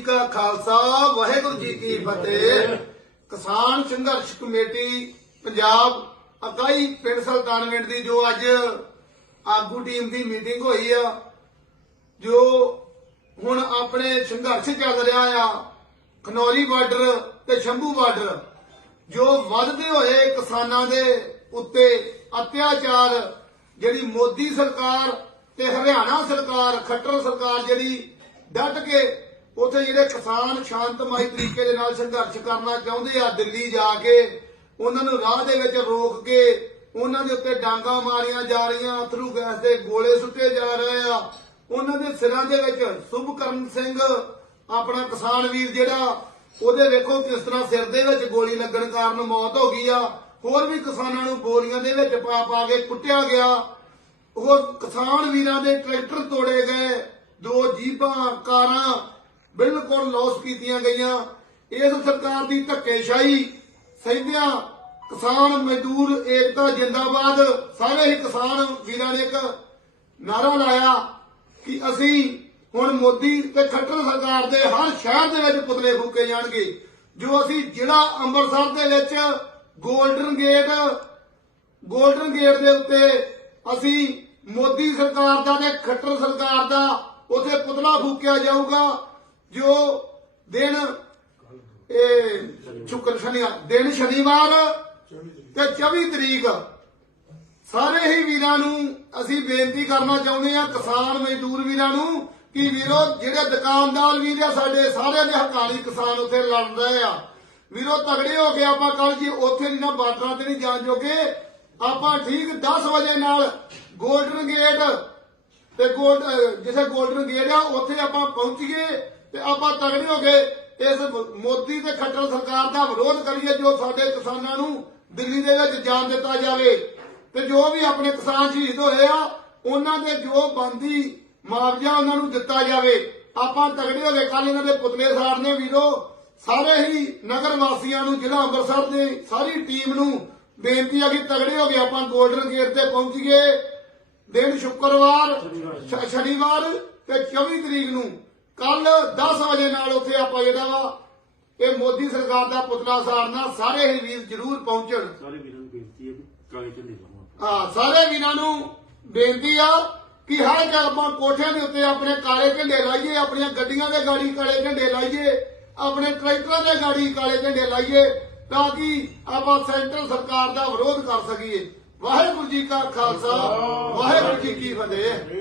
ਜੀ ਕਾ ਖਾਲਸਾ, ਵਾਹਿਗੁਰੂ ਜੀ ਕੀ ਫਤਿਹ। ਕਿਸਾਨ ਸੰਘਰਸ਼ ਕਮੇਟੀ, ਪੰਜਾਬ ਇਕਾਈ ਪਿੰਡ ਸੁਲਤਾਨਵਿੰਡ ਦੀ ਜੋ ਅੱਜ ਆਗੂ ਟੀਮ ਦੀ ਮੀਟਿੰਗ ਹੋਈ ਆ, ਜੋ ਹੁਣ ਆਪਣੇ ਸੰਘਰਸ਼ ਚੱਲ ਰਿਹਾ ਆ, ਖਨੌਰੀ ਬਾਰਡਰ ਤੇ ਸ਼ੰਭੂ ਬਾਰਡਰ, ਜੋ ਵੱਧਦੇ ਹੋਏ ਕਿਸਾਨਾਂ ਦੇ ਉੱਤੇ ਅਤਿਆਚਾਰ, ਜਿਹੜੀ ਮੋਦੀ ਸਰਕਾਰ ਤੇ ਹਰਿਆਣਾ ਸਰਕਾਰ, ਖੱਟਰ ਸਰਕਾਰ ਜਿਹੜੀ ਡਟ ਕੇ ਉਥੇ ਜਿਹੜੇ ਕਿਸਾਨ ਸ਼ਾਂਤਮਈ ਤਰੀਕੇ ਦੇ ਨਾਲ ਸੰਘਰਸ਼ ਕਰਨਾ ਚਾਹੁੰਦੇ ਆ ਦਿੱਲੀ ਜਾ ਕੇ, ਉਹਨਾਂ ਨੂੰ ਰਾਹ ਦੇ ਵਿੱਚ ਰੋਕ ਕੇ ਉਹਨਾਂ ਦੇ ਉੱਤੇ ਡਾਂਗਾ ਮਾਰੀਆਂ ਜਾ ਰਹੀਆਂ, ਅਥਰੂ ਗੈਸ ਦੇ ਗੋਲੇ ਸੁੱਟੇ ਜਾ ਰਹੇ ਆ। ਉਹਨਾਂ ਦੇ ਸਿਰਾਂ ਦੇ ਵਿੱਚ ਸੁਭਕਰਨ ਸਿੰਘ, ਆਪਣਾ ਕਿਸਾਨ ਵੀਰ ਜਿਹੜਾ, ਉਹਦੇ ਵੇਖੋ ਕਿਸ ਤਰ੍ਹਾਂ ਸਿਰ ਦੇ ਵਿੱਚ ਗੋਲੀ ਲੱਗਣ ਕਾਰਨ ਮੌਤ ਹੋ ਗਈ ਆ। ਹੋਰ ਵੀ ਕਿਸਾਨਾਂ ਨੂੰ ਗੋਲੀਆਂ ਦੇ ਵਿੱਚ ਪਾ ਪਾ ਕੇ ਕੁੱਟਿਆ ਗਿਆ। ਉਹ ਕਿਸਾਨ ਵੀਰਾਂ ਦੇ ਟਰੈਕਟਰ ਤੋੜੇ ਗਏ, ਦੋ ਜੀਬਾਂ ਕਾਰਾਂ ਬਿਲਕੁਲ ਲਾਸ ਕੀਤੀਆਂ ਗਈਆਂ। ਇਸ ਸਰਕਾਰ ਦੀ ਧੱਕੇਸ਼ਾਹੀ ਸਹਿੰਦਿਆਂ ਕਿਸਾਨ ਮਜ਼ਦੂਰ ਏਕਤਾ ਜਿੰਦਾਬਾਦ, ਸਾਰੇ ਹੀ ਕਿਸਾਨ ਵੀਰਾਂ ਨੇ ਇੱਕ ਨਾਰਾ ਲਾਇਆ ਕਿ ਅਸੀਂ ਹੁਣ ਮੋਦੀ ਤੇ ਖੱਟਰ ਸਰਕਾਰ ਦੇ ਹਰ ਸ਼ਹਿਰ ਦੇ ਵਿੱਚ ਪੁਤਲੇ ਫੂਕੇ ਜਾਣਗੇ। ਜੋ ਅਸੀਂ ਜ਼ਿਲ੍ਹਾ ਅੰਮ੍ਰਿਤਸਰ ਦੇ ਵਿੱਚ ਗੋਲਡਨ ਗੇਟ ਗੋਲਡਨ ਗੇਟ ਦੇ ਉੱਤੇ ਅਸੀਂ ਮੋਦੀ ਸਰਕਾਰ ਦਾ ਤੇ ਖੱਟਰ ਸਰਕਾਰ ਦਾ ਉੱਥੇ ਪੁਤਲਾ ਫੂਕਿਆ ਜਾਊਗਾ। ਜੋ ਦਿਨ ਇਹ ਸ਼ੁਕਰ ਸ਼ਨੀਵਾਰ ਦਿਨ ਸ਼ਨੀਵਾਰ ਤੇ 24 ਤਰੀਕ। ਸਾਰੇ ਹੀ ਵੀਰਾਂ ਨੂੰ ਅਸੀਂ ਬੇਨਤੀ ਕਰਨਾ ਚਾਹੁੰਦੇ ਆ ਕਿਸਾਨ ਮਜ਼ਦੂਰ ਵੀਰਾਂ ਨੂੰ, ਕਿ ਵੀਰੋ, ਜਿਹੜੇ ਦੁਕਾਨਦਾਰ ਵੀਰ ਆ, ਸਾਡੇ ਸਾਰਿਆਂ ਦੇ ਹਕਾਲੀ ਕਿਸਾਨ ਉੱਥੇ ਲੜ ਰਹੇ ਆ। ਵੀਰੋ, ਤਗੜੇ ਹੋ ਕੇ ਆਪਾਂ ਕੱਲ ਜੀ ਉੱਥੇ ਨਹੀਂ ਨਾ ਬਾਰਡਰਾਂ ਤੇ ਨਹੀਂ ਜਾਣ ਜੋਗੇ। ਆਪਾਂ ਠੀਕ 10 ਵਜੇ ਨਾਲ ਗੋਲਡਨ ਗੇਟ ਤੇ ਗੋਲਡ ਜਿਥੇ ਗੋਲਡਨ ਗੇਟ ਆ, ਉੱਥੇ ਆਪਾਂ ਪਹੁੰਚੀਏ। ਤੇ ਆਪਾਂ ਤਗੜੇ ਹੋ ਕੇ ਇਸ ਮੋਦੀ ਤੇ ਖੱਟਰ ਸਰਕਾਰ ਦਾ ਵਿਰੋਧ ਕਰੀਏ, ਜੋ ਸਾਡੇ ਕਿਸਾਨਾਂ ਨੂੰ ਦਿੱਲੀ ਦੇ ਵਿੱਚ ਜਾਣ ਦਿੱਤਾ ਜਾਵੇ। ਤੇ ਜੋ ਵੀ ਆਪਣੇ ਕਿਸਾਨ ਸ਼ਹੀਦ ਹੋਏ ਆ, ਉਹਨਾਂ ਦੇ ਜੋ ਬੰਦੀ ਮੁਆਵਜ਼ਾ ਉਹਨਾਂ ਨੂੰ ਦਿੱਤਾ ਜਾਵੇ। ਆਪਾਂ ਤਗੜੇ ਹੋ ਕੇ ਕੱਲ ਇਹਨਾਂ ਦੇ ਪੁਤਲੇ ਸਾੜਨੇ ਵੀਰੋ। ਸਾਰੇ ਹੀ ਨਗਰ ਵਾਸੀਆਂ ਨੂੰ, ਜ਼ਿਲ੍ਹਾ ਅੰਮ੍ਰਿਤਸਰ ਦੀ ਸਾਰੀ ਟੀਮ ਨੂੰ ਬੇਨਤੀ ਆ ਕਿ ਤਗੜੇ ਹੋ ਕੇ ਆਪਾਂ ਗੋਲਡਨ ਗੇਟ ਤੇ ਪਹੁੰਚੀਏ ਦਿਨ ਸ਼ੁੱਕਰਵਾਰ ਸ਼ਨੀਵਾਰ ਤੇ 24 ਤਰੀਕ ਨੂੰ ਕੱਲ 10 ਵਜੇ ਨਾਲ ਉੱਥੇ ਆਪਾਂ ਜਿਹੜਾ ਵਾ ਇਹ ਮੋਦੀ ਸਰਕਾਰ ਦਾ ਪੁਤਲਾ ਸਾੜਨਾ ਸਾਰੇ ਹੀ ਵੀਰ ਜ਼ਰੂਰ ਪਹੁੰਚਣ। ਸਾਰੇ ਵੀਰਾਂ ਨੂੰ ਬੇਨਤੀ ਹੈ ਕਿ ਕਾਲੇ ਝੰਡੇ ਲਾਓ ਹਾਂ ਸਾਰੇ ਵੀਰਾਂ ਨੂੰ ਬੇਨਤੀ ਆ ਕਿ ਹਰ ਇੱਕ ਆਪਾਂ ਕੋਠਿਆਂ ਦੇ ਉੱਤੇ ਆਪਣੇ ਕਾਲੇ ਝੰਡੇ ਲਾਈਏ ਆਪਣੀਆਂ ਗੱਡੀਆਂ ਦੇ ਗਾੜੀ ਕਾਲੇ ਝੰਡੇ ਲਾਈਏ ਆਪਣੇ ਟਰੈਕਟਰਾਂ ਦੇ ਗਾੜੀ ਕਾਲੇ ਝੰਡੇ ਲਾਈਏ ਤਾਂ ਕਿ ਆਪਾਂ ਸੈਂਟਰ ਸਰਕਾਰ ਦਾ ਵਿਰੋਧ ਕਰ ਸਕੀਏ। ਵਾਹਿਗੁਰੂ ਜੀ ਕਾ ਖਾਲਸਾ ਵਾਹਿਗੁਰੂ ਜੀ ਕੀ ਫਤਿਹ।